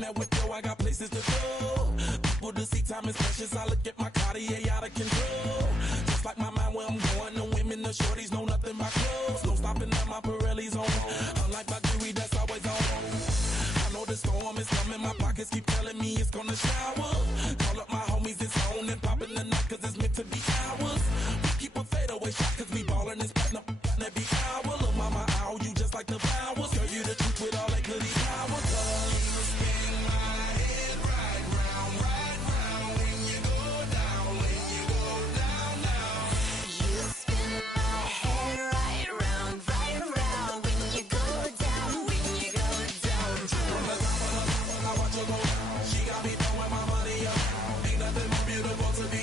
that with yo, I got places to go. People to see, time is precious. I look at my Cartier out of control. Just like my mind where I'm going, the women, the shorties know nothing but clothes. No stopping at my Pirelli's on. Unlike my jewelry, that's always on. I know the storm is coming, my pockets keep telling me it's gonna shower. Call up my homies, it's on and popping the night, cause it's meant to be ours. We keep a fadeaway shot, cause we ballin' this platinum every hour. Look, mama, ow, you just like the flowers. Girl, you the truth with all that goody power. You spin my head right round when you go down, when you go down, down. You spin my head right round when you go down, when you go down. From the top of the top, I watch her go. She got me throwing my money up. Ain't nothing more beautiful to me.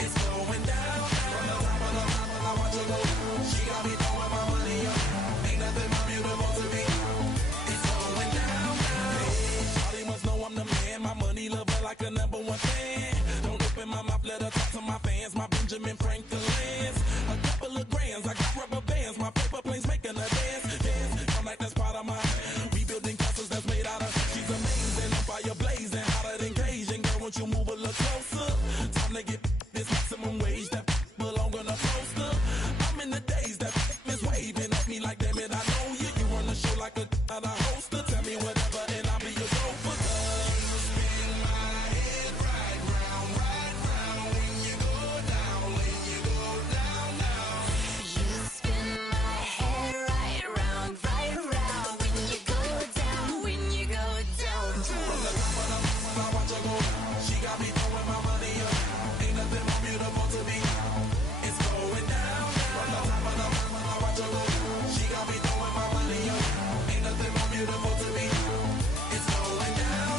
It's going down. From the top of the top, I watch her go. She got me throwing my money up. Ain't nothing more beautiful to me. It's going down. Hey, Shawty must know I'm the man. My money lover like a #1 fan. Don't open my mouth, let her talk to my fans. My Benjamin Franklin's. A couple of grands, I got rubber bands. My paper planes making a dance. Dance, I'm like that's part of my. We building castles that's made out of. She's amazing, I'm fire blazing, hotter than Cajun. Girl, won't you move a little closer? Time to get this maximum wage that belong on a poster. I'm in the days that is waving at me like, damn it, I know you. You run the show like a hoster. Tell me whatever and I'll be your gopher. You spin my head right round when you go down, when you go down, down. You spin my head right round when you go down, when you go down. From the top of the mountain, I watch her go. She got me throwing my money up. Ain't nothing more beautiful to me. It's going down. From the top of the mountain, I watch her go. She got me throwing my money up. Ain't nothing more beautiful to me. It's going down.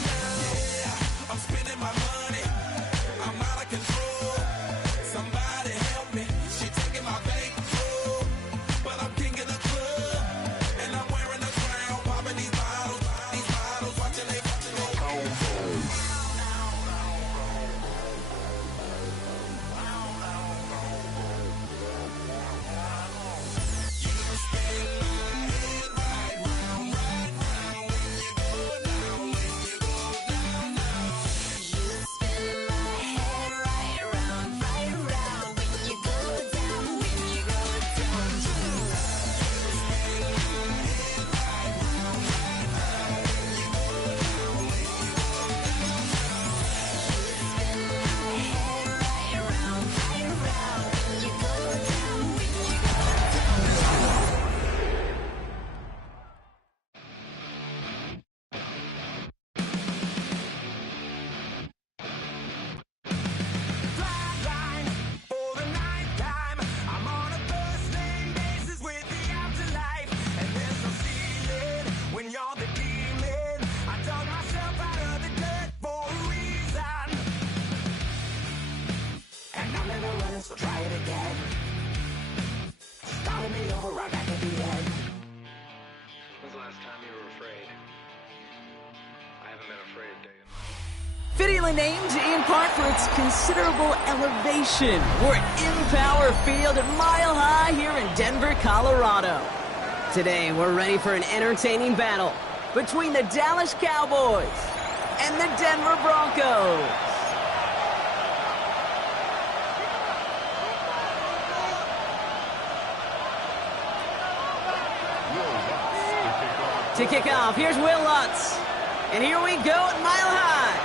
Yeah, I'm spending my money. I'm out of control. Somebody help me. She taking my bankroll, but I'm king of the club, and I'm wearing a crown, popping these bottles, watching they go. You spin my head right round when you go down, when you go down. Flatline for the ninth time. I'm on a first-name basis with the afterlife, and there's no ceiling when you're the demon. I dug myself out of the dirt for a reason, and I'm never running, so try it again. Starting me over right back at the end. When's the last time you were afraid? I haven't been afraid a day in my Fittingly named in part for its considerable elevation. We're at Empower Field at Mile High here in Denver, Colorado. Today, we're ready for an entertaining battle between the Dallas Cowboys and the Denver Broncos. To kick off, here's Will Lutz. And here we go at Mile High.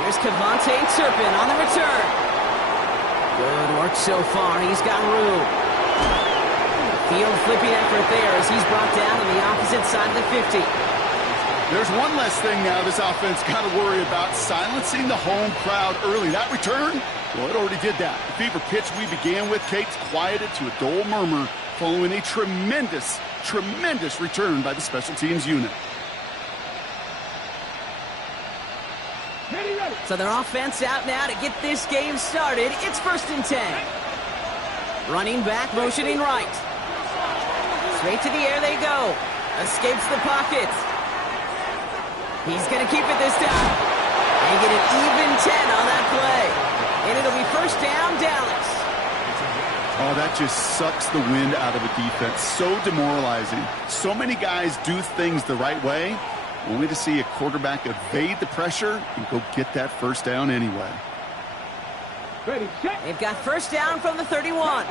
Here's Kevontae Turpin on the return. Good work so far. He's got room. Field flipping effort there as he's brought down on the opposite side of the 50. There's one less thing now this offense got to worry about, silencing the home crowd early. That return, well, it already did that. The fever pitch we began with, Kate's quieted to a dull murmur following a tremendous return by the special teams unit. So their offense out now to get this game started. It's 1st and 10. Running back, motioning right. Straight to the air they go. Escapes the pocket. He's going to keep it this time. And get an even 10 on that play. And it'll be 1st down, Dallas. Oh, that just sucks the wind out of a defense. So demoralizing. So many guys do things the right way, only to see a quarterback evade the pressure and go get that first down anyway. They've got first down from the 31.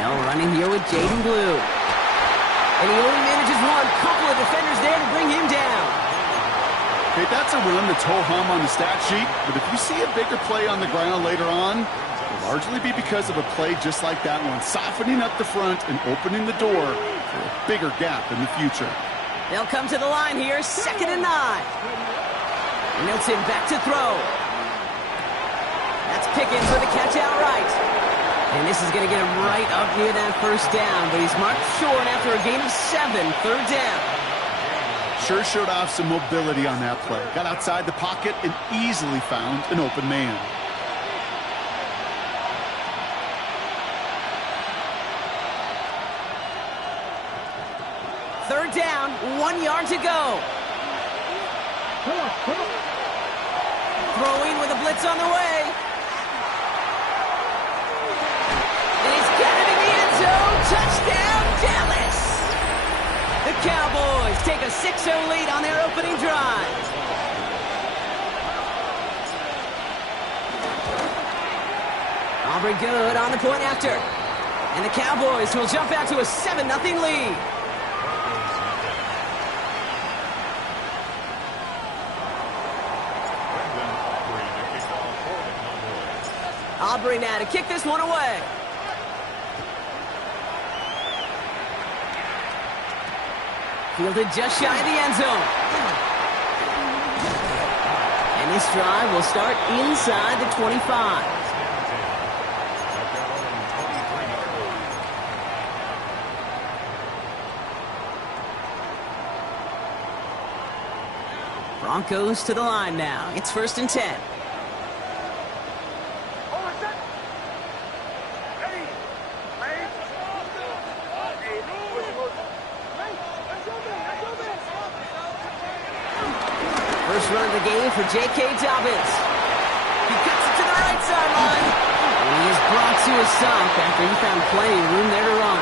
Now running here with Jaden Blue. And he only manages one. Couple of defenders there to bring him down. Okay, that's a run that's ho-hum on the stat sheet, but if you see a bigger play on the ground later on, it'll largely be because of a play just like that one, softening up the front and opening the door for a bigger gap in the future. They'll come to the line here, 2nd and 9. Milton back to throw. That's Pickens with a catch outright. And this is going to get him right up near that first down, but he's marked short after a gain of 7, 3rd down. Sure showed off some mobility on that play. Got outside the pocket and easily found an open man. Third down, 1 yard to go. Throwing with a blitz on the way. And he's got it in the end zone. Touchdown, Dallas! The Cowboys take a 6-0 lead on their opening drive. Aubrey good on the point after. And the Cowboys will jump out to a 7-0 lead. Aubrey now to kick this one away. Fielded just shy of the end zone. And this drive will start inside the 25. Broncos to the line now. It's 1st and 10. First run of the game for J.K. Dobbins. He cuts it to the right sideline. And he is brought to a stop after he found plenty of room there to run.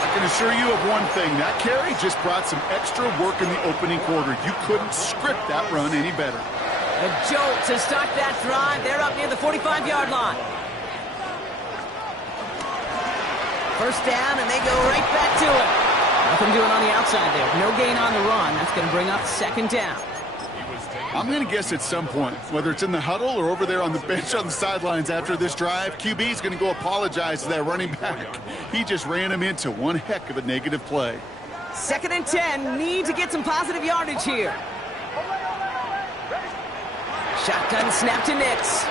I can assure you of one thing. That carry just brought some extra work in the opening quarter. You couldn't script that run any better. A jolt to start that drive. They're up near the 45-yard line. First down, and they go right back to it. Nothing doing on the outside there. No gain on the run. That's going to bring up 2nd down. I'm going to guess at some point, whether it's in the huddle or over there on the bench on the sidelines after this drive, QB is going to go apologize to that running back. He just ran him into one heck of a negative play. 2nd and 10. Need to get some positive yardage here. Shotgun snap to Nix.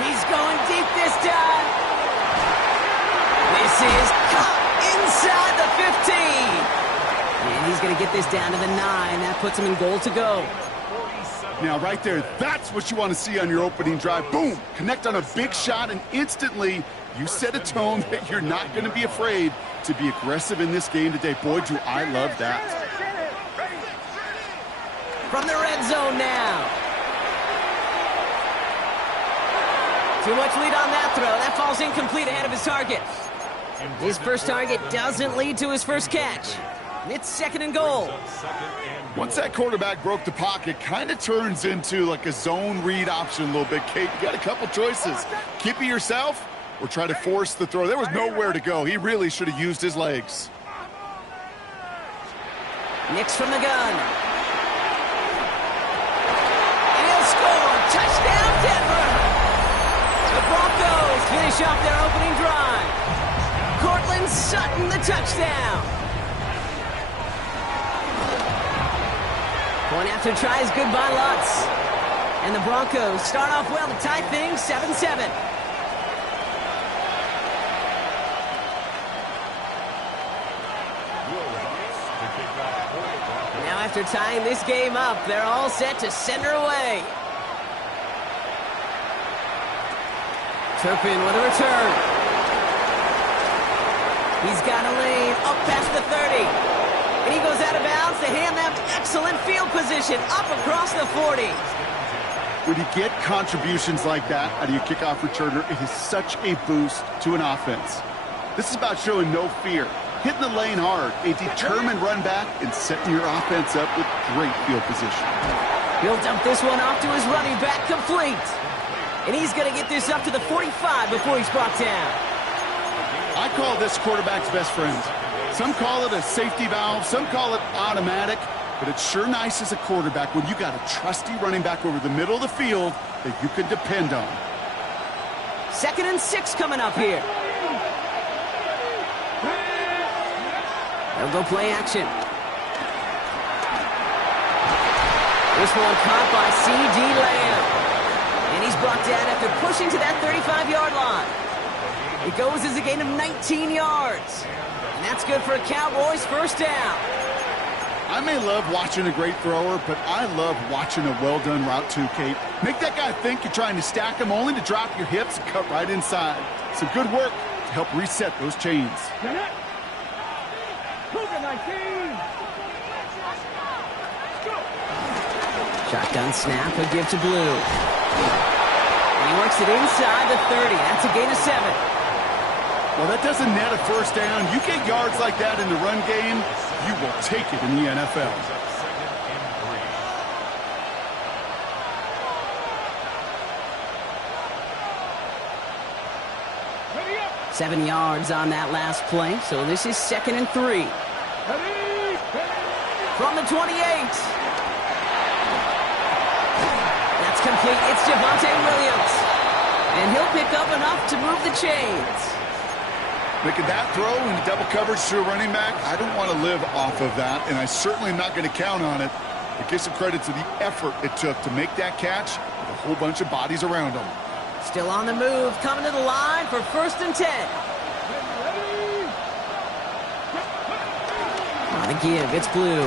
He's going deep this time. This is caught inside the 15. And he's going to get this down to the 9. That puts him in goal to go. Now, right there, that's what you want to see on your opening drive. Boom! Connect on a big shot, and instantly you set a tone that you're not going to be afraid to be aggressive in this game today. Boy, do I love that. From the red zone now. Too much lead on that throw. That falls incomplete ahead of his target. His first target doesn't lead to his first catch. It's 2nd and goal. Once that quarterback broke the pocket, kind of turns into like a zone read option a little bit. Kate, you got a couple choices. Keep it yourself or try to force the throw. There was nowhere to go. He really should have used his legs. Nix from the gun. And he'll score. Touchdown, Denver. The Broncos finish off their opening drive. Cortland Sutton, the touchdown. Point after tries good by Lutz. And the Broncos start off well to tie things 7-7. Now after tying this game up, they're all set to send her away. Turpin with a return. He's got a lane up past the 30. And he goes out of bounds to hand them excellent field position up across the 40. When you get contributions like that out of your kickoff returner, it is such a boost to an offense. This is about showing no fear, hitting the lane hard, a determined run back, and setting your offense up with great field position. He'll dump this one off to his running back, complete. And he's going to get this up to the 45 before he's brought down. I call this quarterback's best friend. Some call it a safety valve, some call it automatic, but it's sure nice as a quarterback when you got a trusty running back over the middle of the field that you can depend on. 2nd and 6 coming up here. They'll go play action. This one caught by C.D. Lamb. And he's brought down after pushing to that 35-yard line. It goes as a gain of 19 yards. And that's good for a Cowboys first down. I may love watching a great thrower, but I love watching a well-done route too, Kate. Make that guy think you're trying to stack him only to drop your hips and cut right inside. Some good work to help reset those chains. Shotgun snap, a give to Blue. And he works it inside the 30. That's a gain of 7. Well, that doesn't net a first down. You get yards like that in the run game, you will take it in the NFL. Ready up. 7 yards on that last play, so this is 2nd and 3. From the 28. That's complete. It's Javonte Williams. And he'll pick up enough to move the chains. Making that throw into double coverage to a running back, I don't want to live off of that, and I certainly am not going to count on it. But give some credit to the effort it took to make that catch with a whole bunch of bodies around him. Still on the move, coming to the line for 1st and 10. On the give, it's Blue.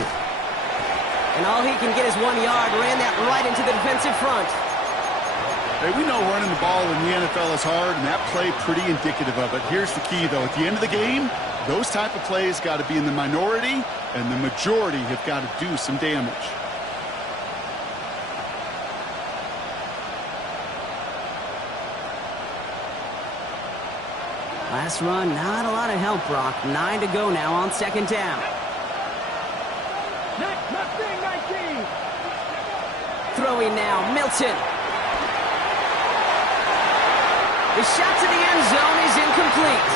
And all he can get is 1 yard, ran that right into the defensive front. Hey, we know running the ball in the NFL is hard, and that play pretty indicative of it. Here's the key, though. At the end of the game, those type of plays got to be in the minority, and the majority have got to do some damage. Last run, not a lot of help, Brock. 9 to go now on 2nd down. Throwing now, Milton. The shot to the end zone is incomplete.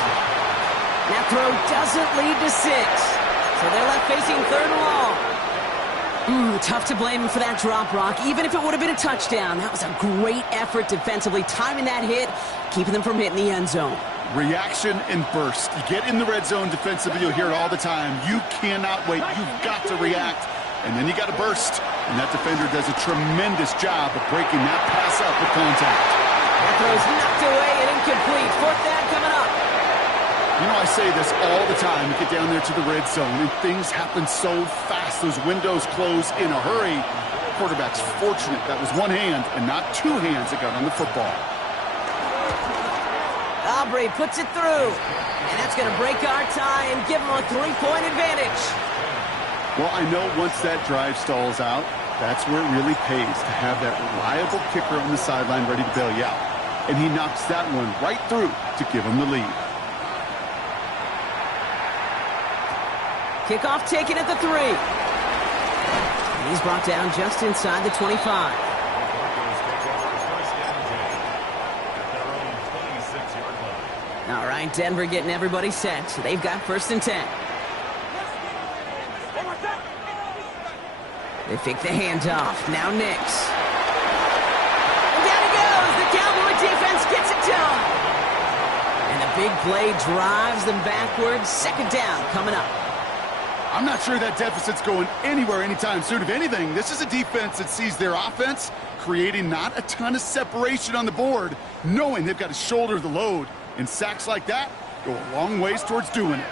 That throw doesn't lead to 6. So they're left facing 3rd and long. Tough to blame him for that drop, Brock. Even if it would have been a touchdown, that was a great effort defensively, timing that hit, keeping them from hitting the end zone. Reaction and burst. You get in the red zone defensively, you'll hear it all the time. You cannot wait. You've got to react. And then you got to burst. And that defender does a tremendous job of breaking that pass up with contact. That throw's knocked away and incomplete. 4th down coming up. You know, I say this all the time. You get down there to the red zone, and things happen so fast. Those windows close in a hurry. The quarterback's fortunate that was one hand and not two hands that got on the football. Aubrey puts it through. And that's going to break our tie and give them a 3-point advantage. Well, I know once that drive stalls out, that's where it really pays to have that reliable kicker on the sideline ready to bail you out. And he knocks that one right through to give him the lead. Kickoff taken at the 3. And he's brought down just inside the 25. All right, Denver getting everybody set. So they've got 1st and 10. They fake the handoff. Now Nix. And down he goes. The Cowboy defense gets it done. And the big play drives them backwards. 2nd down coming up. I'm not sure that deficit's going anywhere anytime soon. If anything, this is a defense that sees their offense creating not a ton of separation on the board, knowing they've got to shoulder the load. And sacks like that go a long ways towards doing it.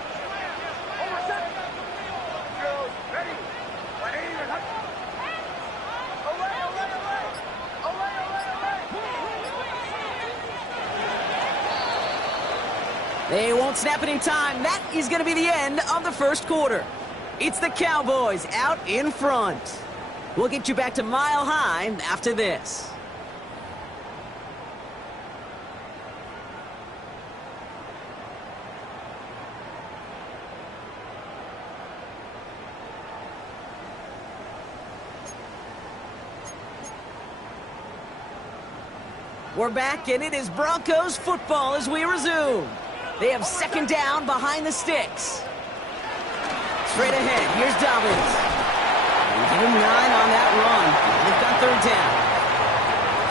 They won't snap it in time. That is going to be the end of the 1st quarter. It's the Cowboys out in front. We'll get you back to Mile High after this. We're back, and it is Broncos football as we resume. They have second down behind the sticks. Straight ahead, here's Dobbins. Give him 9 on that run. They've got third down.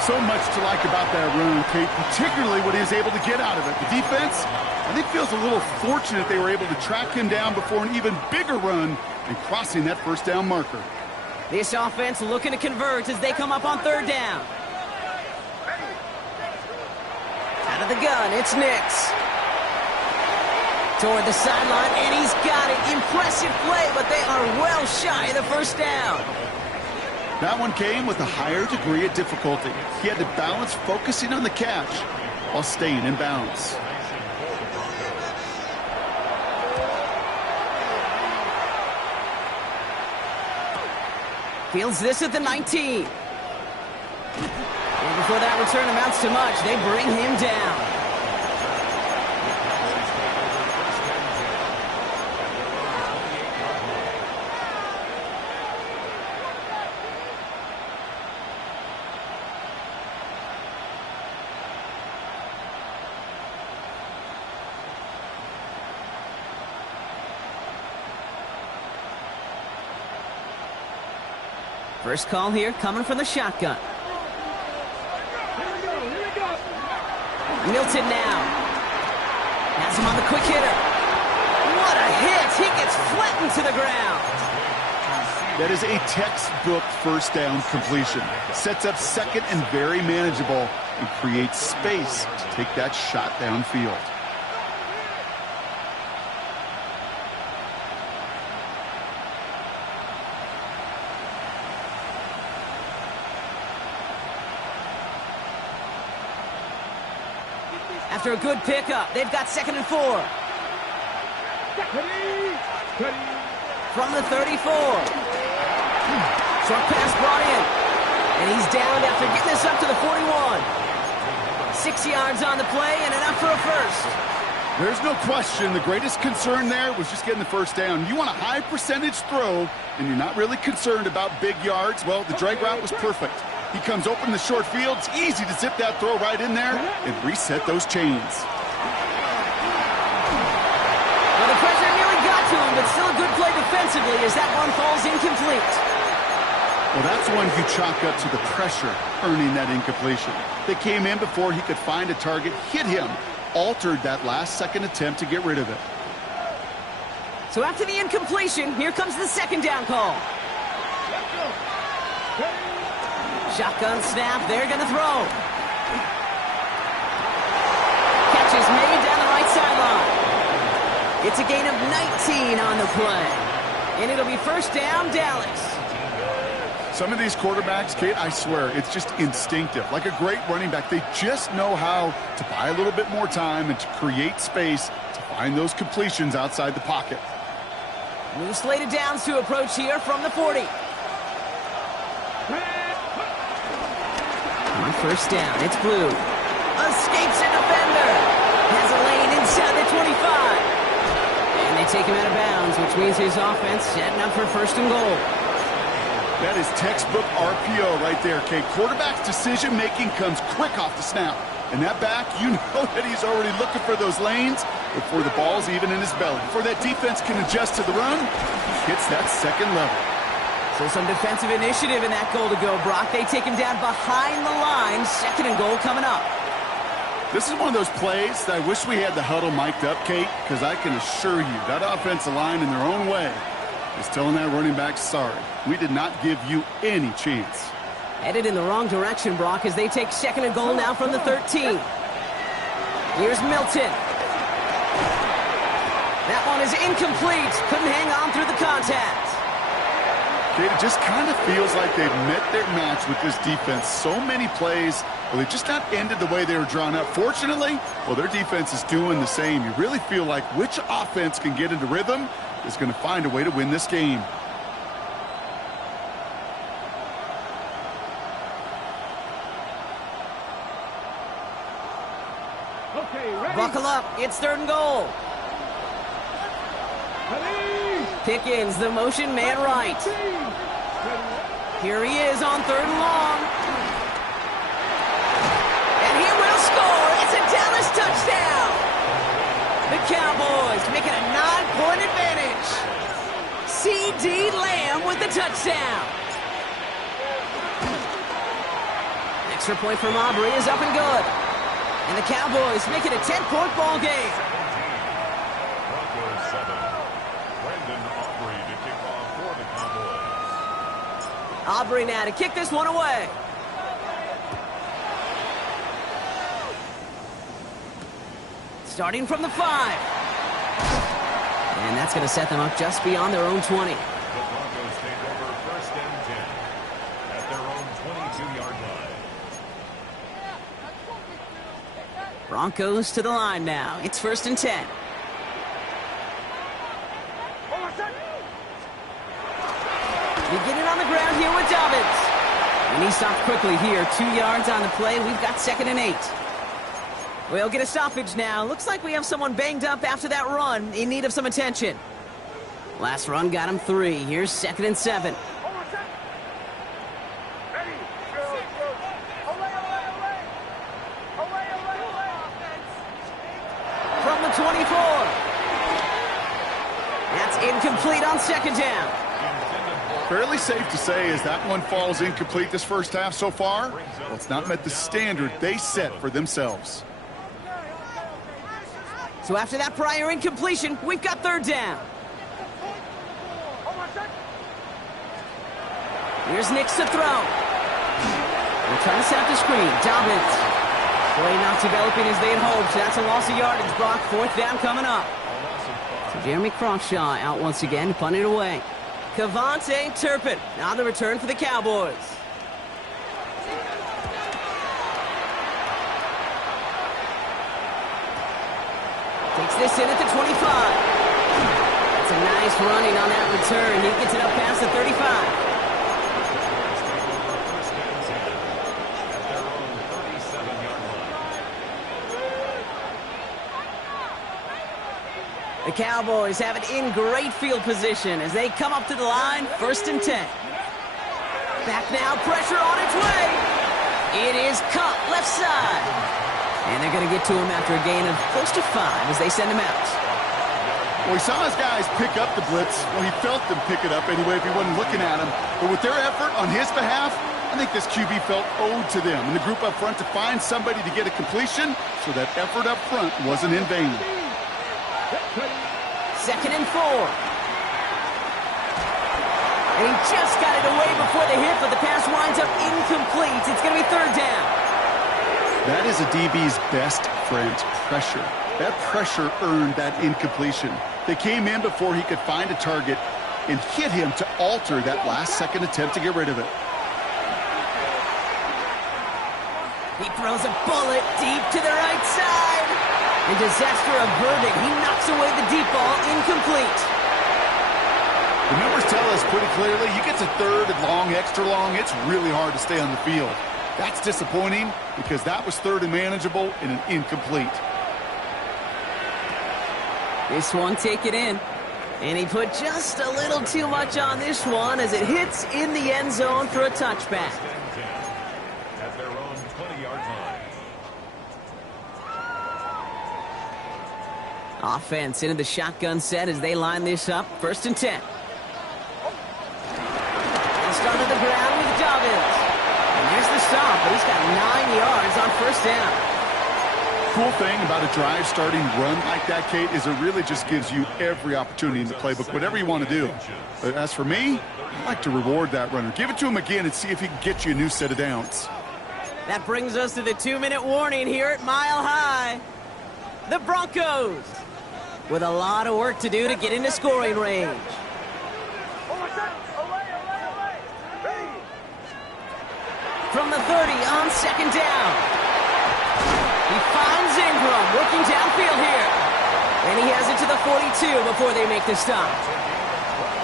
So much to like about that run, Kate, particularly what he was able to get out of it. The defense, I think, feels a little fortunate they were able to track him down before an even bigger run and crossing that first down marker. This offense looking to convert as they come up on third down. Out of the gun, it's Nix. Toward the sideline, and he's got it. Impressive play, but they are well shy of the first down. That one came with a higher degree of difficulty. He had to balance focusing on the catch while staying in bounds. Fields this at the 19. And before that return amounts to much, they bring him down. First call here coming from the shotgun. Milton now. Has him on the quick hitter. What a hit! He gets flattened to the ground. That is a textbook first down completion. Sets up second and very manageable and creates space to take that shot downfield. After a good pickup, they've got 2nd and 4. From the 34. Short pass brought in. And he's downed after getting this up to the 41. 6 yards on the play and enough for a first. There's no question the greatest concern there was just getting the first down. You want a high percentage throw, and you're not really concerned about big yards. Well, the drag route was perfect. He comes open the short field. It's easy to zip that throw right in there and reset those chains. Well, the pressure nearly got to him, but still a good play defensively as that one falls incomplete. Well, that's one you chalk up to the pressure earning that incompletion. They came in before he could find a target, hit him, altered that last-second attempt to get rid of it. So after the incompletion, here comes the second down call. Shotgun snap, they're going to throw. Catch is made down the right sideline. It's a gain of 19 on the play. And it'll be first down, Dallas. Some of these quarterbacks, Kate, I swear, it's just instinctive. Like a great running back, they just know how to buy a little bit more time and to create space to find those completions outside the pocket. New slated downs to approach here from the 40. On first down, it's Blue. Escapes a defender. Has a lane inside the 25. And they take him out of bounds, which means his offense setting up for first and goal. That is textbook RPO right there, Kate. Quarterback's decision-making comes quick off the snap. And that back, you know that he's already looking for those lanes before the ball's even in his belly. Before that defense can adjust to the run, he hits that second level. So some defensive initiative in that goal to go, Brock. They take him down behind the line. Second and goal coming up. This is one of those plays that I wish we had the huddle mic'd up, Kate, because I can assure you that offensive line in their own way is telling that running back, sorry, we did not give you any chance. Headed in the wrong direction, Brock, as they take second and goal now from the 13. Here's Milton. That one is incomplete. Couldn't hang on through the contact. It just kind of feels like they've met their match with this defense. So many plays, well, they just not ended the way they were drawn up. Fortunately, well, their defense is doing the same. You really feel like which offense can get into rhythm is going to find a way to win this game. Buckle up. It's third and goal. Pickens, the motion man right. Here he is on third and long. And he score. It's a Dallas touchdown. The Cowboys make it a 9-point advantage. C.D. Lamb with the touchdown. Extra point from Aubrey is up and good. And the Cowboys make it a 10-point ball game. Broncos 7. Brandon Aubrey to kick off for the Cowboys. Aubrey now to kick this one away. Starting from the 5. And that's going to set them up just beyond their own 20. The Broncos take over first and 10 at their own 22-yard line. Broncos to the line now. It's first and 10. Beginning on the ground here with Dobbins. And he stopped quickly here. 2 yards on the play. We've got second and 8. We'll get a stoppage now. Looks like we have someone banged up after that run, in need of some attention. Last run got him 3. Here's second and 7. From the 24. That's incomplete on second down. Fairly safe to say as that one falls incomplete this first half so far. Well, it's not met the standard they set for themselves. So after that prior incompletion, we've got third down. Here's Nix to throw. They're trying to set up the screen. Dobbins. Play not developing as they had hoped. So that's a loss of yardage, Brock. Fourth down coming up. So Jeremy Crawshaw out once again, punted away. Kevontae Turpin. Now the return for the Cowboys. Takes this in at the 25. That's a nice running on that return. He gets it up past the 35. The Cowboys have it in great field position as they come up to the line, first and 10. Back now, pressure on its way. It is caught left side. And they're going to get to him after a gain of close to 5 as they send him out. Well, he saw his guys pick up the blitz. Well, he felt them pick it up anyway if he wasn't looking at him. But with their effort on his behalf, I think this QB felt owed to them and the group up front to find somebody to get a completion, so that effort up front wasn't in vain. Second and 4. And he just got it away before the hit, but the pass winds up incomplete. It's going to be third down. That is a DB's best friend, pressure. That pressure earned that incompletion. They came in before he could find a target and hit him to alter that last-second attempt to get rid of it. He throws a bullet deep to the right side. And disaster averted. He knocks away the deep ball, incomplete. The numbers tell us pretty clearly, you get to third and long, extra long, it's really hard to stay on the field. That's disappointing because that was third and manageable and an incomplete. This one, take it in. And he put just a little too much on this one as it hits in the end zone for a touchback. At their own 20-yard line. Offense into the shotgun set as they line this up. First and 10. They start on the ground with Dobbins. And here's the stop, but he's got 9 yards on first down. Cool thing about a drive starting run like that, Kate, is it really just gives you every opportunity in the playbook, whatever you want to do. But as for me, I like to reward that runner. Give it to him again and see if he can get you a new set of downs. That brings us to the 2-minute warning here at Mile High. The Broncos with a lot of work to do to get into scoring range. From the 30 on second down. He finds Ingram working downfield here. And he has it to the 42 before they make the stop.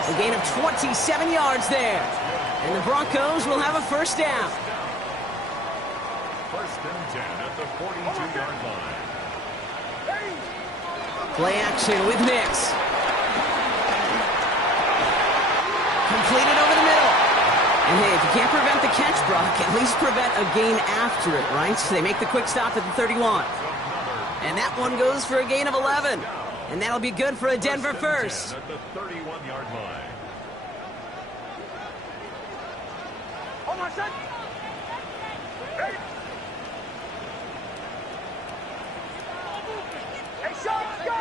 A gain of 27 yards there. And the Broncos will have a first down. First and 10 at the 42-yard line. Play action with Nix. Completed over the middle. And hey, if you can't prevent the catch, Brock, at least prevent a gain after it, right? So they make the quick stop at the 31. And that one goes for a gain of 11. And that'll be good for a Denver first. At the 31-yard line. Hold on, son. Hey. Hey, Sean, let's go.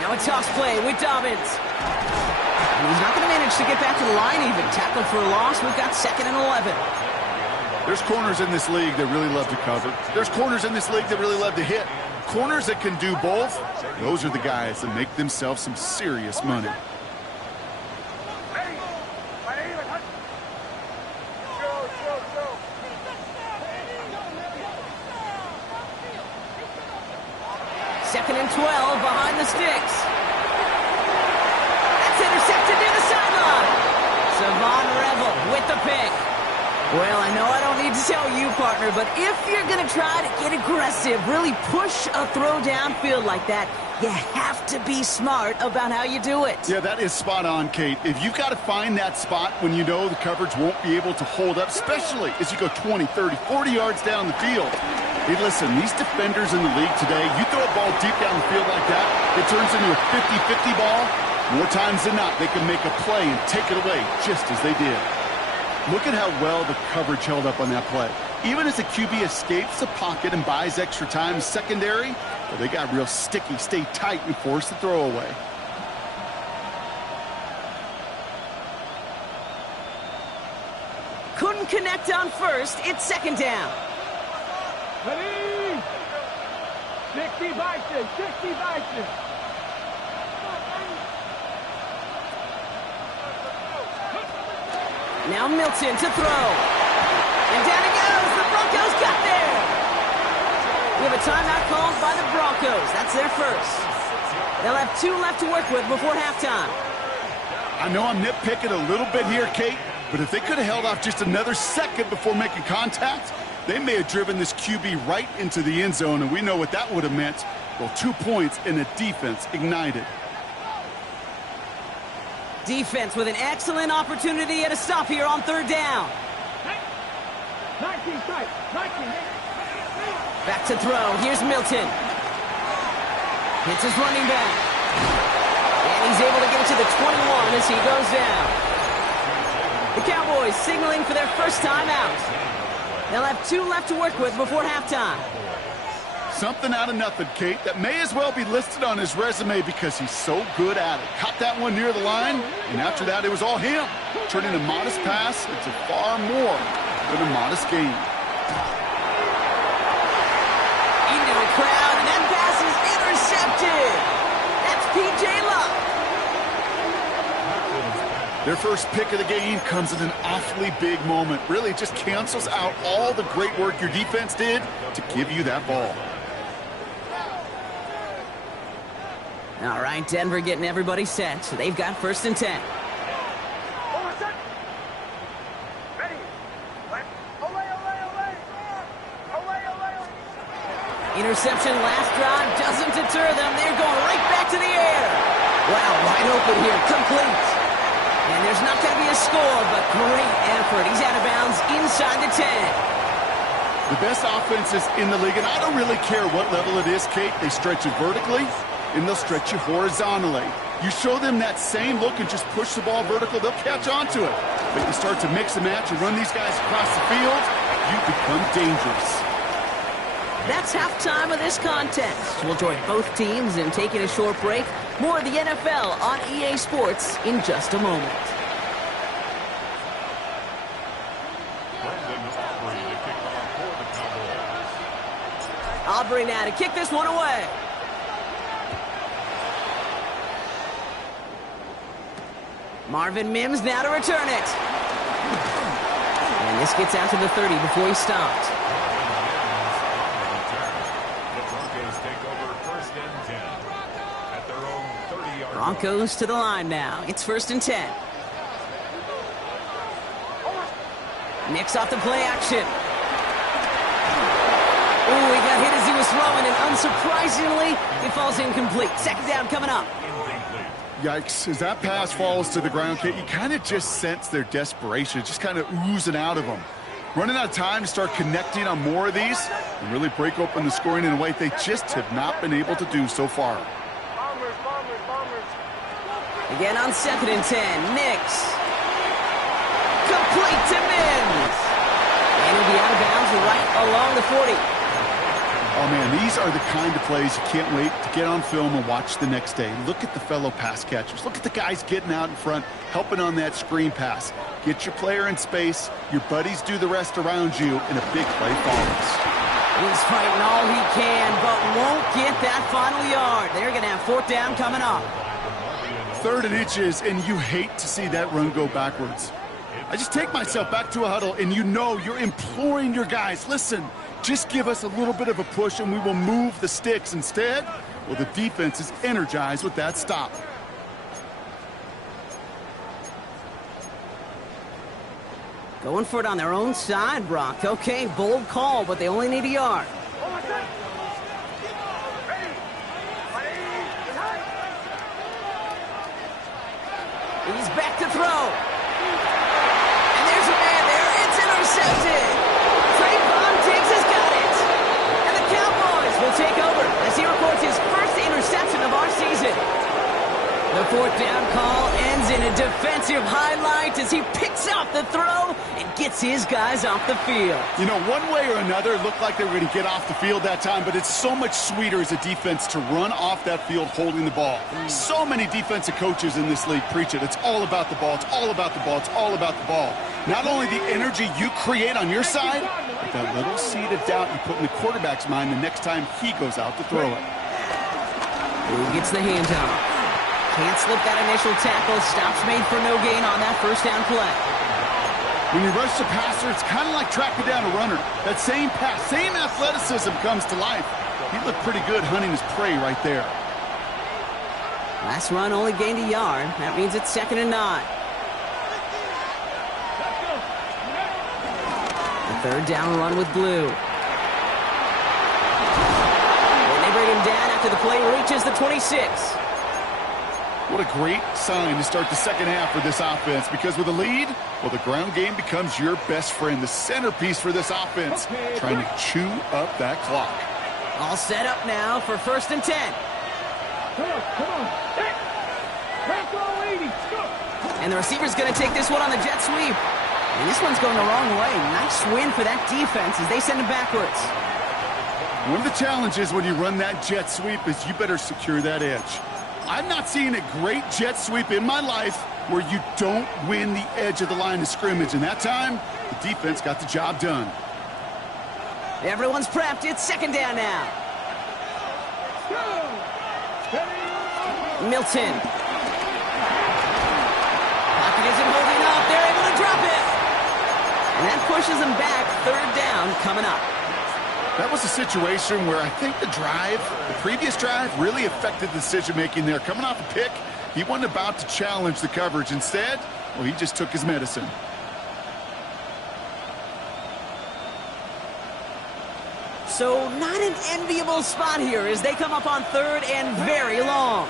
Now a toss play with Dobbins. And he's not going to manage to get back to the line even. Tackled for a loss. We've got 2nd and 11. There's corners in this league that really love to cover. There's corners in this league that really love to hit. Corners that can do both, those are the guys that make themselves some serious money. Second and 12 behind the sticks. That's intercepted near the sideline. Savon Revel with the pick. Well, I know I don't need to tell you, partner, but if you're going to try to get aggressive, really push a throw downfield like that, you have to be smart about how you do it. Yeah, that is spot on, Kate. If you've got to find that spot when you know the coverage won't be able to hold up, especially as you go 20, 30, 40 yards down the field. Hey, listen, these defenders in the league today, you throw a ball deep down the field like that, it turns into a 50-50 ball. More times than not, they can make a play and take it away just as they did. Look at how well the coverage held up on that play. Even as the QB escapes the pocket and buys extra time in secondary, well, they got real sticky, stay tight, and force the throw away. Couldn't connect on first. It's 2nd down. Ready? 60 Bison, 60 Bison. Now Milton to throw. And down it goes. The Broncos got there. We have a timeout called by the Broncos. That's their first. They'll have 2 left to work with before halftime. I know I'm nitpicking a little bit here, Kate, but if they could have held off just another second before making contact, they may have driven this QB right into the end zone, and we know what that would have meant. Well, 2 points and a defense ignited. Defense with an excellent opportunity at a stop here on 3rd down. 19 tight, 19. Back to throw. Here's Milton. Hits his running back. And he's able to get it to the 21 as he goes down. The Cowboys signaling for their first time out. They'll have 2 left to work with before halftime. Something out of nothing, Kate, that may as well be listed on his resume because he's so good at it. Caught that one near the line, and after that, it was all him. Turning a modest pass into far more than a modest gain. Into the crowd, and that pass is intercepted. That's P.J. Luck. Their first pick of the game comes at an awfully big moment. Really just cancels out all the great work your defense did to give you that ball. All right, Denver getting everybody set. So they've got 1st and 10. Ready? Olay, olay, olay. Olay, olay, olay. Interception last drive doesn't deter them. They're going right back to the air. Wow, wide open here, complete. And there's not going to be a score, but great effort. He's out of bounds inside the 10. The best offenses in the league, and I don't really care what level it is, Kate. They stretch it vertically, and they'll stretch you horizontally. You show them that same look and just push the ball vertical, they'll catch on to it. But you start to mix and match and run these guys across the field, you become dangerous. That's halftime of this contest. We'll join both teams in taking a short break. More of the NFL on EA Sports in just a moment. Brendan Aubrey to kick off for the Cowboys. Aubrey now to kick this one away. Marvin Mims now to return it. And this gets out to the 30 before he stopped. The Broncos take over 1st and 10 at their own 30-yard line. Broncos to the line now. It's 1st and 10. Nix off the play action. Ooh, he got hit as he was throwing, and unsurprisingly, it falls incomplete. 2nd down coming up. Incomplete. Yikes. As that pass falls to the ground, Kate, you kind of just sense their desperation, just kind of oozing out of them. Running out of time to start connecting on more of these and really break open the scoring in a way they just have not been able to do so far. Again on 2nd and 10. Nix. Complete to Mims. And he'll be out of bounds right along the 40. Oh, man, these are the kind of plays you can't wait to get on film and watch the next day. Look at the fellow pass catchers. Look at the guys getting out in front, helping on that screen pass. Get your player in space. Your buddies do the rest around you, and a big play follows. He's fighting all he can, but won't get that final yard. They're going to have 4th down coming up. 3rd and inches, and you hate to see that run go backwards. I just take myself back to a huddle, and you know you're imploring your guys, listen, just give us a little bit of a push and we will move the sticks. Instead, well, the defense is energized with that stop. Going for it on their own side, Brock. Okay, bold call, but they only need a yard. He's back to throw. And there's a man there. It's intercepted. Trayvon Diggs has got it. And the Cowboys will take over as he records his first interception of our season. The 4th down call ends in a defensive highlight as he picks up the throw and gets his guys off the field. You know, one way or another, it looked like they were going to get off the field that time, but it's so much sweeter as a defense to run off that field holding the ball. So many defensive coaches in this league preach it. It's all about the ball. It's all about the ball. It's all about the ball. Not only the energy you create on your side, but that little seed of doubt you put in the quarterback's mind the next time he goes out to throw it. Who gets the handoff? Can't slip that initial tackle. Stops made for no gain on that 1st down play. When you rush the passer, it's kind of like tracking down a runner. That same pass, same athleticism comes to life. He looked pretty good hunting his prey right there. Last run only gained a yard. That means it's 2nd and 9. The 3rd down run with Blue. And they bring him down after the play reaches the 26. What a great sign to start the second half for this offense, because with a lead, well, the ground game becomes your best friend, the centerpiece for this offense, trying to chew up that clock. All set up now for 1st and 10. Come on. Hey, back all 80. Go. And the receiver's going to take this one on the jet sweep. And this one's going the wrong way. Nice win for that defense as they send him backwards. One of the challenges when you run that jet sweep is you better secure that edge. I've not seen a great jet sweep in my life where you don't win the edge of the line of scrimmage. And that time, the defense got the job done. Everyone's prepped. It's 2nd down now. Milton. Pocket isn't holding up. They're able to drop it. And that pushes them back. 3rd down coming up. That was a situation where I think the previous drive, really affected the decision-making there. Coming off a pick, he wasn't about to challenge the coverage. Instead, well, he just took his medicine. So not an enviable spot here as they come up on 3rd and very long.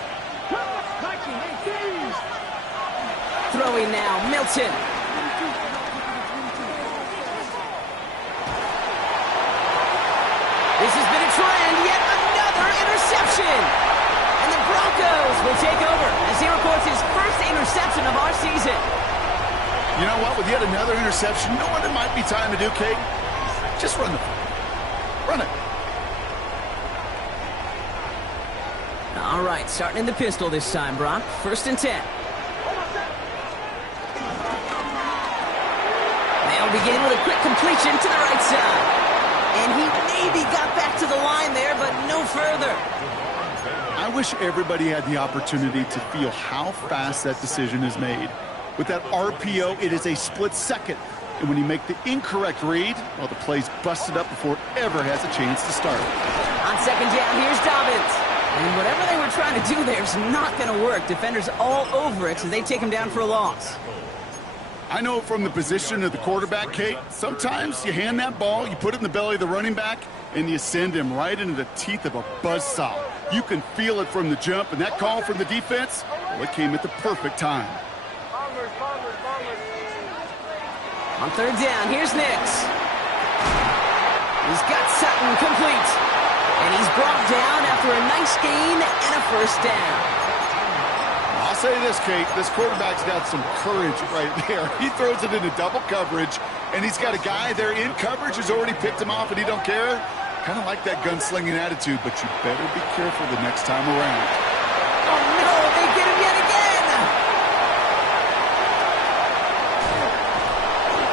Throwing now, Milton. This has been a trend, yet another interception. And the Broncos will take over as he records his first interception of our season. You know what? With yet another interception, you know what it might be time to do, Kate? Just run the ball. Run it. All right, starting in the pistol this time, Brock. 1st and 10. They'll begin with a quick completion to the right side. And he maybe got back to the line there, but no further. I wish everybody had the opportunity to feel how fast that decision is made. With that RPO, it is a split second. And when you make the incorrect read, well, the play's busted up before it ever has a chance to start. On 2nd down, here's Dobbins. And whatever they were trying to do there is not going to work. Defenders all over it, so they take him down for a loss. I know from the position of the quarterback, Kate, sometimes you hand that ball, you put it in the belly of the running back, and you send him right into the teeth of a buzzsaw. You can feel it from the jump, and that call from the defense, Well, it came at the perfect time. On third down, here's Nix. He's got Sutton complete. And he's brought down after a nice gain and a first down. I'll say this, Kate, this quarterback's got some courage right there. He throws it into double coverage, and he's got a guy there in coverage who's already picked him off, and he don't care. Kind of like that gunslinging attitude, but you better be careful the next time around. Oh, no, they get him yet again.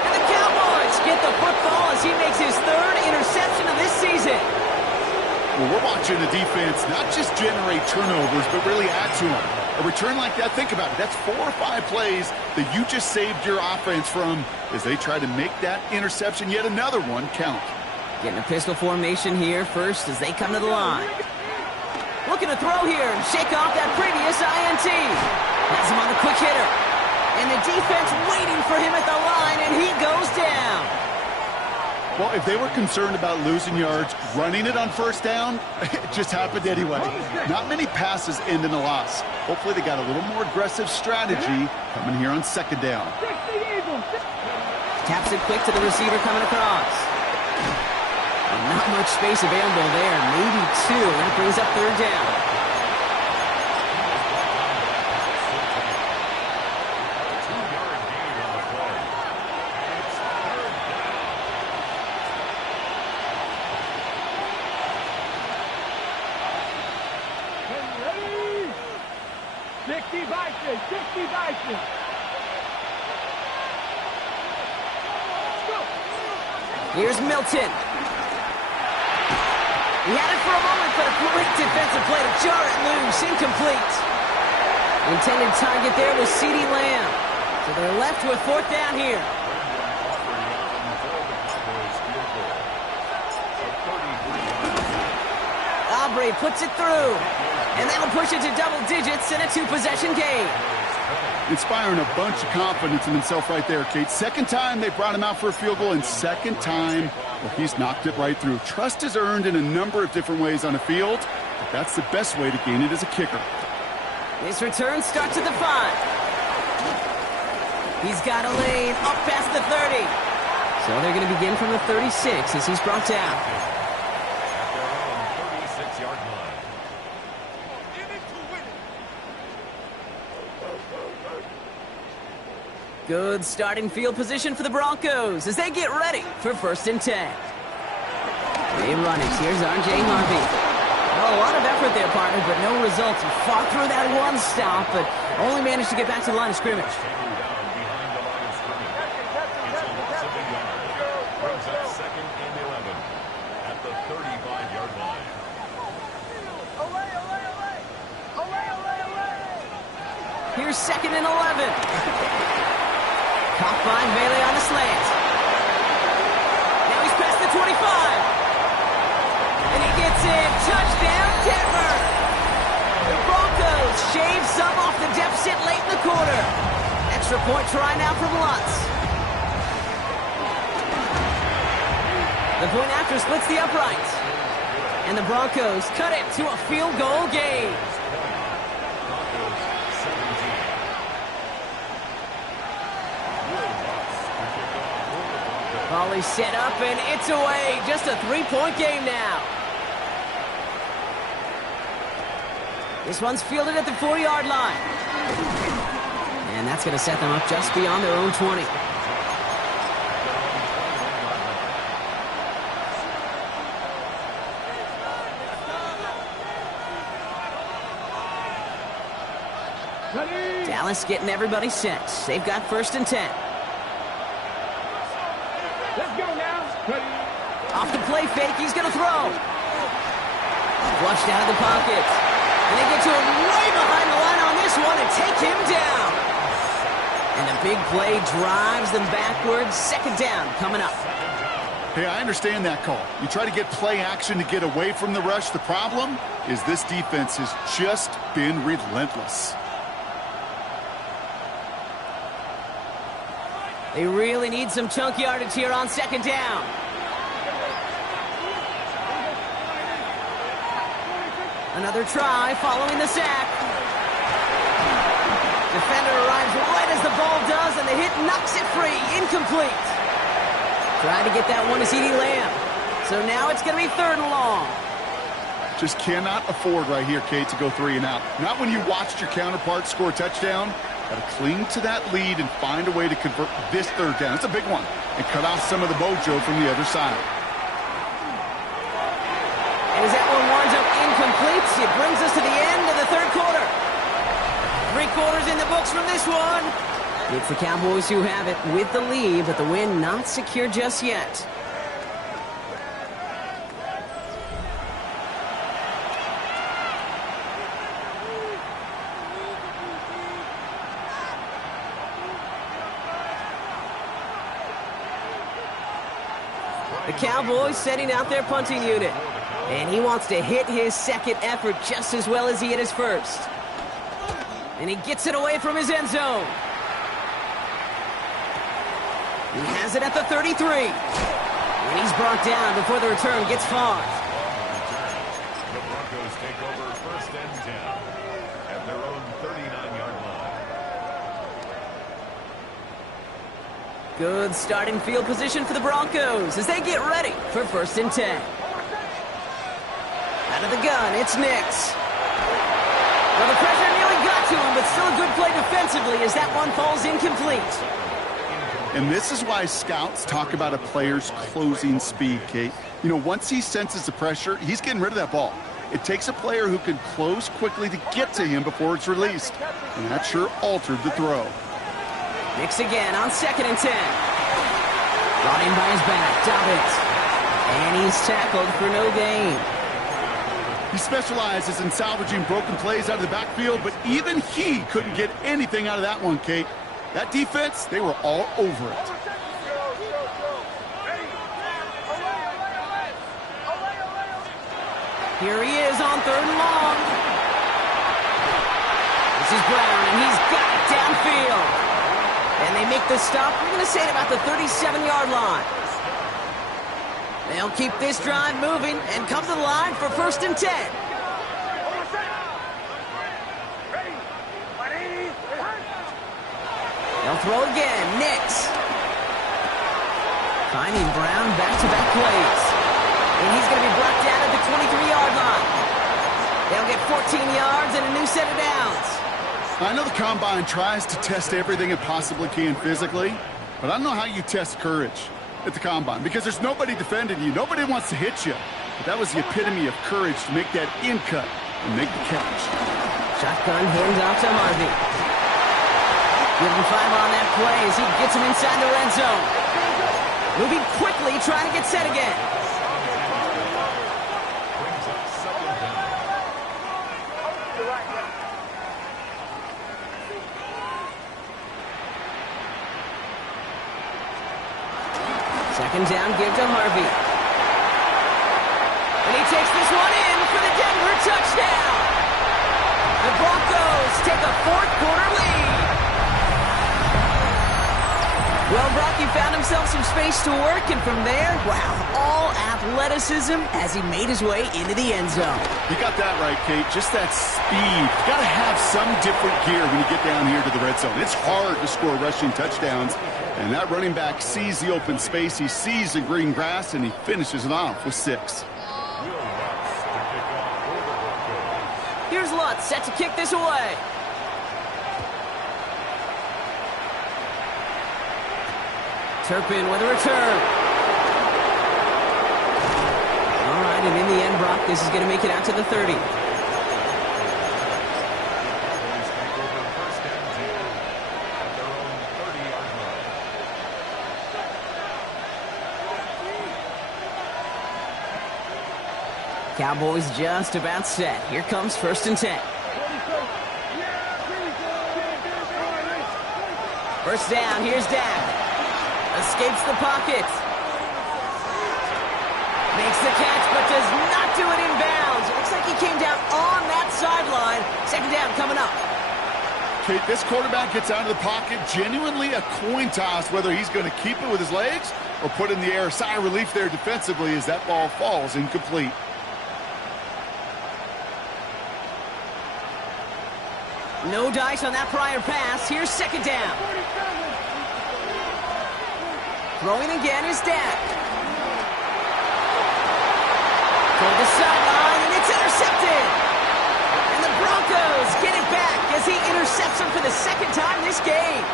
And the Cowboys get the football as he makes his third interception of this season. Well, we're watching the defense not just generate turnovers, but really add to them. A return like that, think about it. That's 4 or 5 plays that you just saved your offense from as they try to make that interception, yet another one, count. Getting a pistol formation here first as they come to the line. Looking to throw here and shake off that previous INT. Has him on the quick hitter. And the defense waiting for him at the line, and he goes down. Well, if they were concerned about losing yards, running it on first down, it just happened anyway. Not many passes end in a loss. Hopefully they got a little more aggressive strategy coming here on second down. Taps it quick to the receiver coming across. And not much space available there. Maybe 2. That brings up third down. Here's Milton. He had it for a moment, but a great defensive play to jar it loose. Incomplete. The intended target there was CeeDee Lamb. So they're left with fourth down here. Aubrey puts it through. And that'll push it to double digits in a 2-possession game. Inspiring a bunch of confidence in himself right there, Kate. Second time they brought him out for a field goal, and second time, well, he's knocked it right through. Trust is earned in a number of different ways on a field, but that's the best way to gain it as a kicker. His return starts at the 5. He's got a lane up past the 30. So they're going to begin from the 36 as he's brought down. Good starting field position for the Broncos as they get ready for first and 10. They run it. Here's R.J. Harvey. Well, a lot of effort there, partner, but no results. He fought through that one stop, but only managed to get back to the line of scrimmage. Here's second and 11. Caught by Melee on the slant. Now he's past the 25. And he gets it. Touchdown, Denver. The Broncos shave some off the deficit late in the quarter. Extra point try now from Lutz. The point after splits the upright. And the Broncos cut it to a field goal game. Volley set up, and it's away. Just a 3-point game now. This one's fielded at the 4-yard line. And that's going to set them up just beyond their own 20. Dallas getting everybody set. They've got first and 10. Let's go now. Off the play fake, he's going to throw. Flushed out of the pocket. And they get to him way behind the line on this one and take him down. And the big play drives them backwards. Second down coming up. Hey, I understand that call. You try to get play action to get away from the rush. The problem is this defense has just been relentless. They really need some chunk yardage here on second down. Another try following the sack. Defender arrives right as the ball does, and the hit knocks it free. Incomplete. Trying to get that one to CeeDee Lamb. So now it's going to be 3rd and long. Just cannot afford right here, Kate, to go 3 and out. Not when you watched your counterpart score a touchdown. Got to cling to that lead and find a way to convert this 3rd down. It's a big one. And cut off some of the mojo from the other side. And as that one winds up incomplete, it brings us to the end of the 3rd quarter. 3 quarters in the books from this one. It's the Cowboys who have it with the lead, but the win not secure just yet. The Cowboys setting out their punting unit. And he wants to hit his 2nd effort just as well as he hit his 1st. And he gets it away from his end zone. He has it at the 33. And he's brought down before the return gets far. The Broncos take over 1st and 10 at their own 39-yard line. Good starting field position for the Broncos as they get ready for 1st and 10. Out of the gun, it's Nix. Well, the pressure nearly got to him, but still a good play defensively as that one falls incomplete. And this is why scouts talk about a player's closing speed, Kate. You know, once he senses the pressure, he's getting rid of that ball. It takes a player who can close quickly to get to him before it's released. And that sure altered the throw. Nix again on 2nd and 10. Brought in by his back, Dobbins. And he's tackled for no gain. He specializes in salvaging broken plays out of the backfield, but even he couldn't get anything out of that one, Kate. That defense, they were all over it. Here he is on 3rd and long. This is Brown, and he's got it downfield. And they make the stop, we're going to say at about the 37-yard line. They'll keep this drive moving and come to the line for 1st and 10. They'll throw again. Nix. Finding Brown back-to-back plays. And he's going to be brought down at the 23-yard line. They'll get 14 yards and a new set of downs. I know the Combine tries to test everything it possibly can physically, but I don't know how you test courage at the Combine because there's nobody defending you. Nobody wants to hit you. But that was the epitome of courage to make that in cut and make the catch. Shotgun hands off to Harvey. Give him 5 on that play as he gets him inside the red zone. Moving quickly, trying to get set again. Brings up 2nd down. Second down, give to Harvey. And he takes this one in for the Denver touchdown. The Broncos take a 4th quarter lead. Well, Brock, he found himself some space to work, and from there, wow, all athleticism as he made his way into the end zone. You got that right, Kate. Just that speed. You got to have some different gear when you get down here to the red zone. It's hard to score rushing touchdowns. And that running back sees the open space, he sees the green grass, and he finishes it off with 6. Here's Lutz set to kick this away. Turpin with a return. All right, and in the end, Brock, this is going to make it out to the 30. Cowboys just about set. Here comes 1st and 10. First down, here's Dak. Escapes the pocket. Makes the catch, but does not do it in bounds. It looks like he came down on that sideline. 2nd down coming up. Kate, this quarterback gets out of the pocket, genuinely a coin toss whether he's going to keep it with his legs or put in the air. Sigh of relief there defensively as that ball falls incomplete. No dice on that prior pass. Here's second down. Throwing again is Dak. Toward the sideline, and it's intercepted. And the Broncos get it back as he intercepts him for the second time this game.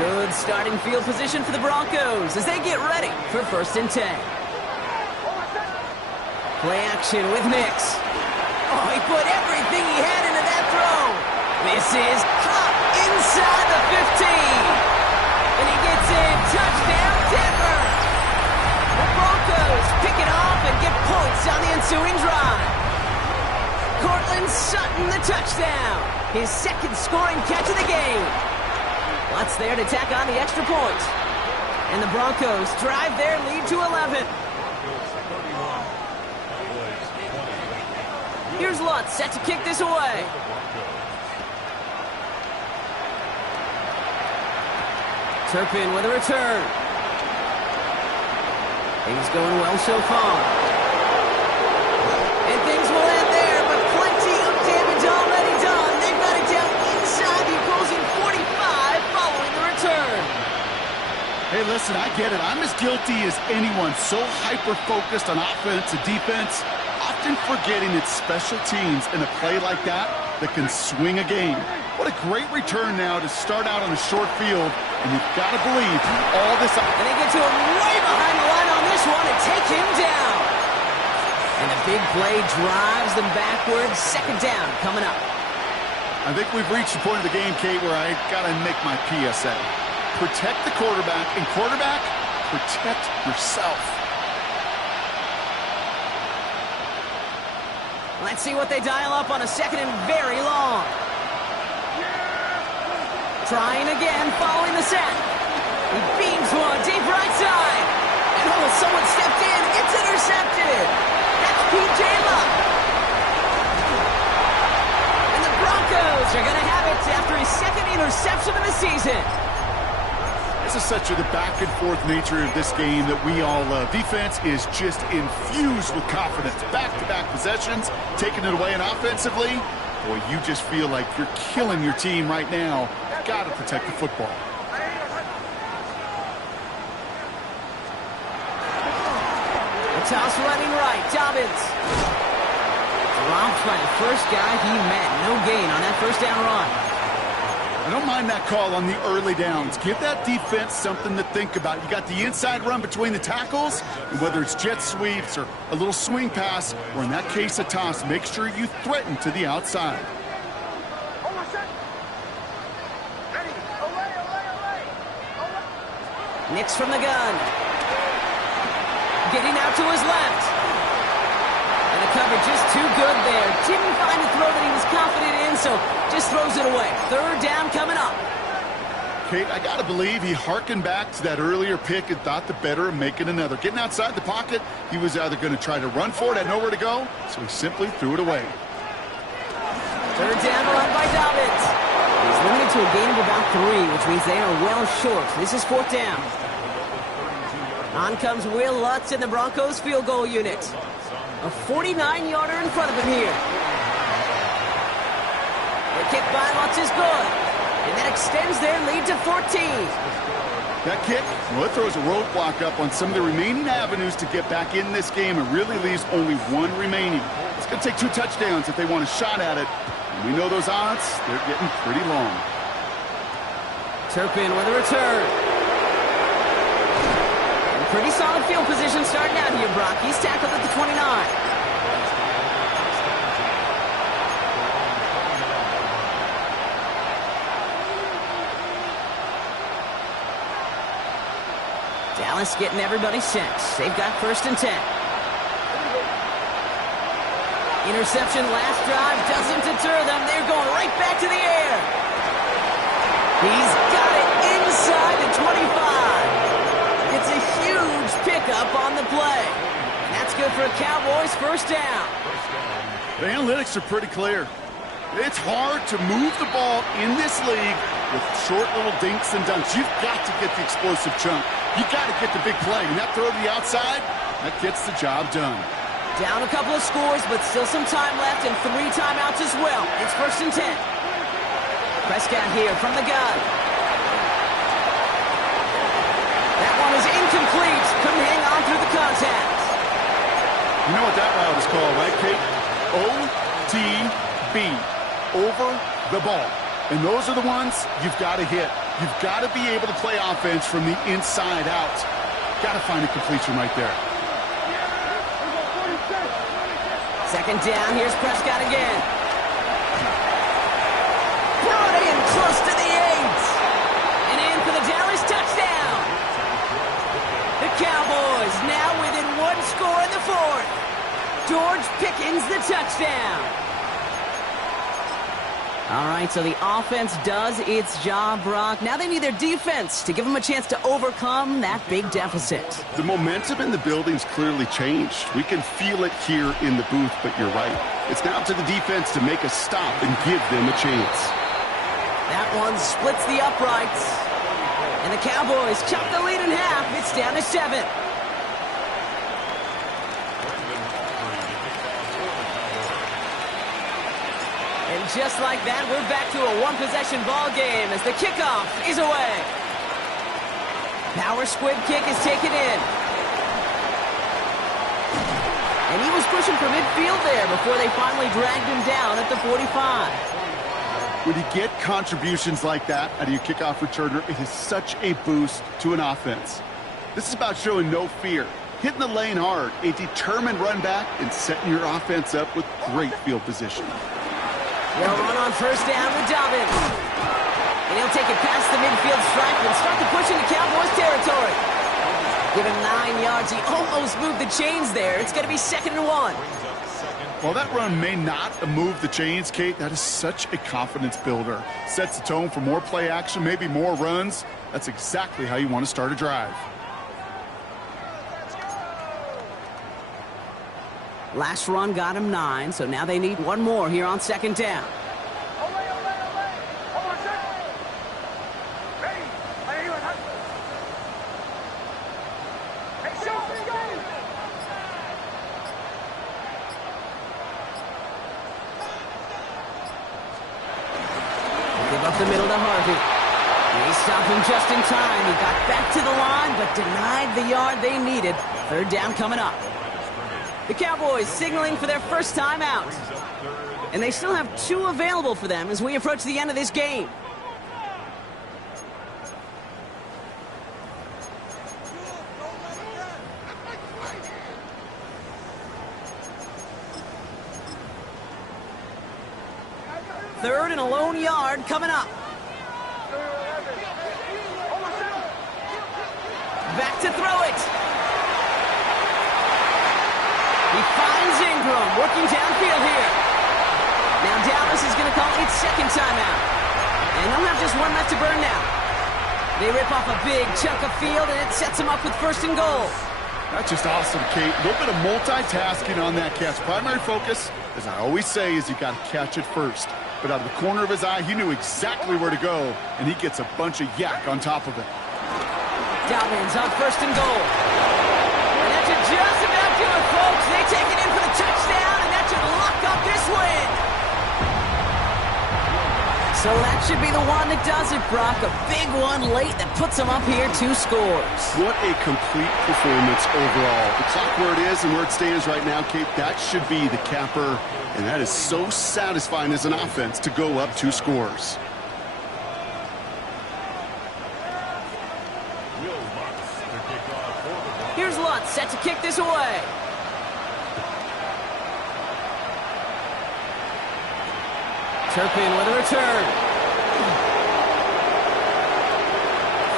Good starting field position for the Broncos as they get ready for 1st and 10. Play action with Nix. Oh, he put everything he had into that throw. This is caught inside the 15. And he gets in. Touchdown, Denver. The Broncos pick it off and get points on the ensuing drive. Cortland Sutton, the touchdown. His second scoring catch of the game. Lots there to tack on the extra point. And the Broncos drive their lead to 11. Here's Lutz set to kick this away. Turpin with a return. Things going well so far. And things will end there, but plenty of damage already done. They've got it down inside the opposing 45 following the return. Hey, listen, I get it. I'm as guilty as anyone. So hyper-focused on offense and defense, often forgetting it's special teams in a play like that can swing a game. What a great return now to start out on a short field, and you've got to believe all this... And they get to him way behind the line on this one and take him down. And the big play drives them backwards. Second down coming up. I think we've reached the point of the game, Kate, where I got to make my PSA. Protect the quarterback, and quarterback, protect yourself. Let's see what they dial up on a second and very long. Trying again, following the set. He beams one deep right side. And oh, someone stepped in. It's intercepted. That's P.J. Luck. And the Broncos are going to have it after his second interception of the season. This is such the back-and-forth nature of this game that we all love. Defense is just infused with confidence. Back-to-back possessions, taking it away, and offensively, boy, you just feel like you're killing your team right now. Got to protect the football. The toss running right, Dobbins. Dropped by the first guy he met. No gain on that first down run. I don't mind that call on the early downs. Give that defense something to think about. You got the inside run between the tackles, and whether it's jet sweeps or a little swing pass, or in that case a toss, make sure you threaten to the outside. Nix from the gun. Getting out to his left. And the coverage is too good there. Didn't find a throw that he was confident in, so just throws it away. Third down coming up. Kate, I got to believe he hearkened back to that earlier pick and thought the better of making another. Getting outside the pocket, he was either going to try to run for it, had nowhere to go, so he simply threw it away. Third down run by Dobbins. He's limited to a gain of about 3, which means they are well short. This is fourth down. On comes Will Lutz in the Broncos field goal unit. A 49-yarder in front of him here. The kick by Lutz is good. And that extends their lead to 14. That kick, well, it throws a roadblock up on some of the remaining avenues to get back in this game and really leaves only one remaining. It's going to take 2 touchdowns if they want a shot at it. And we know those odds, they're getting pretty long. Turpin with a return. And pretty solid field position starting out here, Brock. He's tackled at the 29. Dallas getting everybody set. They've got 1st and 10. Interception last drive doesn't deter them. They're going right back to the air. He's got it inside the 25. It's a huge pickup on the play. And that's good for a Cowboys first down. The analytics are pretty clear. It's hard to move the ball in this league with short little dinks and dunks. You've got to get the explosive chunk. You got to get the big play. And that throw to the outside, that gets the job done. Down a couple of scores, but still some time left and 3 timeouts as well. It's 1st and 10. Prescott here from the gun. That one is incomplete. Couldn't hang on through the contact. You know what that route is called, right, Kate? OTB. Over the ball. And those are the ones you've got to hit. You've got to be able to play offense from the inside out. Got to find a completion right there. Second down, here's Prescott again. Brought in close to the 8. And in for the Dallas touchdown. The Cowboys now within 1 score in the 4th. George Pickens the touchdown. All right, so the offense does its job, Brock. Now they need their defense to give them a chance to overcome that big deficit. The momentum in the building's clearly changed. We can feel it here in the booth, but you're right. It's now to the defense to make a stop and give them a chance. That one splits the uprights. And the Cowboys chop the lead in half. It's down to 7. And just like that, we're back to a one-possession ball game as the kickoff is away. Power squib kick is taken in. And he was pushing for midfield there before they finally dragged him down at the 45. When you get contributions like that out of your kickoff returner, it is such a boost to an offense. This is about showing no fear, hitting the lane hard, a determined run back, and setting your offense up with great field position. They'll run on first down with Dobbins. And he'll take it past the midfield stripe and start to push into Cowboys territory. Give him 9 yards. He almost moved the chains there. It's going to be 2nd and 1. While that run may not move the chains, Kate, that is such a confidence builder. Sets the tone for more play action, maybe more runs. That's exactly how you want to start a drive. Last run got him 9, so now they need one more here on 2nd down. Give up the middle to Harvey. They stopped him just in time. He got back to the line, but denied the yard they needed. 3rd down coming up. The Cowboys signaling for their first time out. And they still have 2 available for them as we approach the end of this game. Third and a lone yard coming up. Back to throw it. He finds Ingram working downfield here. Now Dallas is going to call its 2nd timeout. And they'll have just 1 left to burn now. They rip off a big chunk of field, and it sets them up with 1st and goal. That's just awesome, Kate. A little bit of multitasking on that catch. Primary focus, as I always say, is you got to catch it first. But out of the corner of his eye, he knew exactly where to go, and he gets a bunch of yak on top of it. Dobbins on 1st and goal. And that should just about do it, folks. They take it in for the touchdown, and that should lock up this win. So that should be the one that does it, Brock. A big one late that puts them up here 2 scores. What a complete performance overall. The clock where it is and where it stands right now, Kate, that should be the capper. And that is so satisfying as an offense to go up 2 scores. Here's Lutz set to kick this away. Turpin with a return.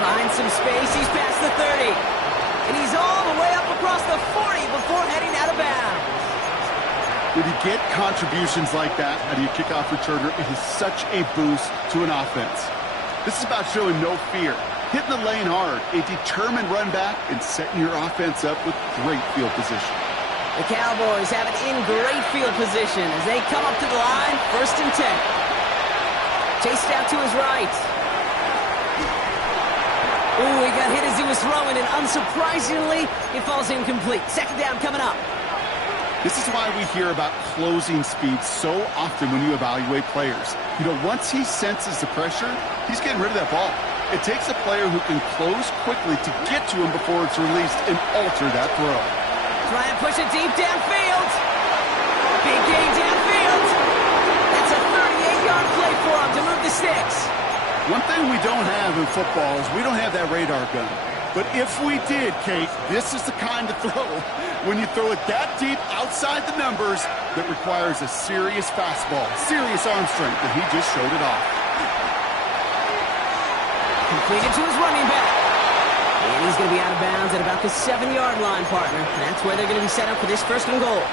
Finds some space. He's past the 30. And he's all the way up across the 40 before heading out of bounds. When you get contributions like that out of your kickoff returner, it is such a boost to an offense. This is about showing no fear, hitting the lane hard, a determined run back, and setting your offense up with great field position. The Cowboys have it in great field position as they come up to the line, 1st and 10. Chased out to his right. Ooh, he got hit as he was throwing, and unsurprisingly, it falls incomplete. 2nd down coming up. This is why we hear about closing speed so often when you evaluate players. You know, once he senses the pressure, he's getting rid of that ball. It takes a player who can close quickly to get to him before it's released and alter that throw. Try and push it deep downfield. Big gain downfield. That's a 38-yard play for him to move the sticks. One thing we don't have in football is we don't have that radar gun. But if we did, Kate, this is the kind of throw when you throw it that deep outside the numbers that requires a serious fastball, serious arm strength, and he just showed it off. Completed to his running back. And he's going to be out of bounds at about the 7-yard line, partner. And that's where they're going to be set up for this first and goal.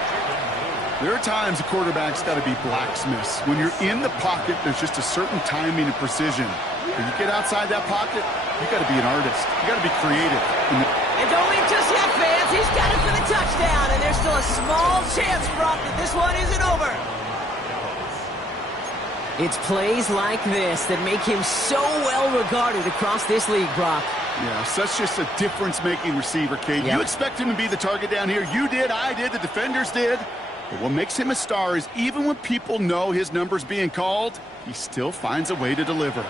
There are times a quarterback's got to be blacksmiths. When you're in the pocket, there's just a certain timing and precision. When you get outside that pocket, you got to be an artist. You got to be creative. And don't leave just yet, fans. He's got it for the touchdown. And there's still a small chance, Brock, that this one isn't over. It's plays like this that make him so well regarded across this league, Brock. Yeah, such just a difference-making receiver, Kate. Yep. You expect him to be the target down here. You did, I did, the defenders did. But what makes him a star is even when people know his number's being called, he still finds a way to deliver.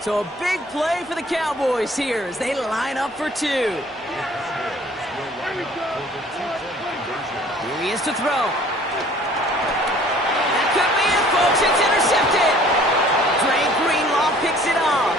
So a big play for the Cowboys here as they line up for two. Here he is to throw. That could be it, folks. It's intercepted. Dre Greenlaw picks it off.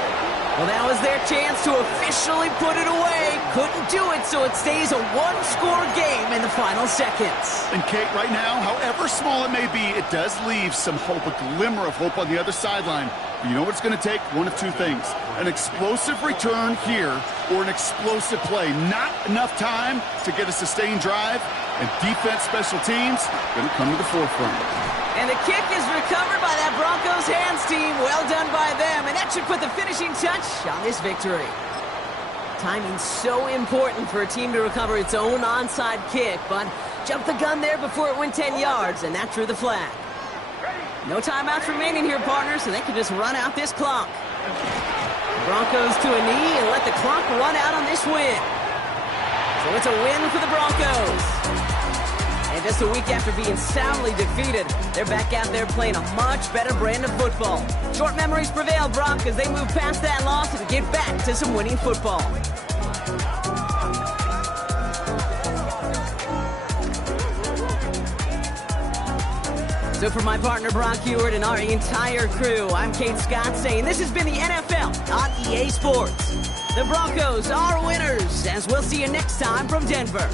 Well, that was their chance to officially put it away. Couldn't do it, so it stays a one-score game in the final seconds. And Kate, right now, however small it may be, it does leave some hope, a glimmer of hope on the other sideline. You know what it's going to take? One of two things. An explosive return here or an explosive play. Not enough time to get a sustained drive, and defense, special teams going to come to the forefront. And the kick is recovered by that Broncos hands team. Well done by them, and that should put the finishing touch on this victory. Timing's so important for a team to recover its own onside kick, but jumped the gun there before it went 10 yards, and that drew the flag. No timeouts remaining here, partners, so they can just run out this clock. Broncos to a knee and let the clock run out on this win. So it's a win for the Broncos. And just a week after being soundly defeated, they're back out there playing a much better brand of football. Short memories prevail, Brock, as they move past that loss and get back to some winning football. So for my partner Brock Heward and our entire crew, I'm Kate Scott saying this has been the NFL on EA Sports. The Broncos are winners, as we'll see you next time from Denver.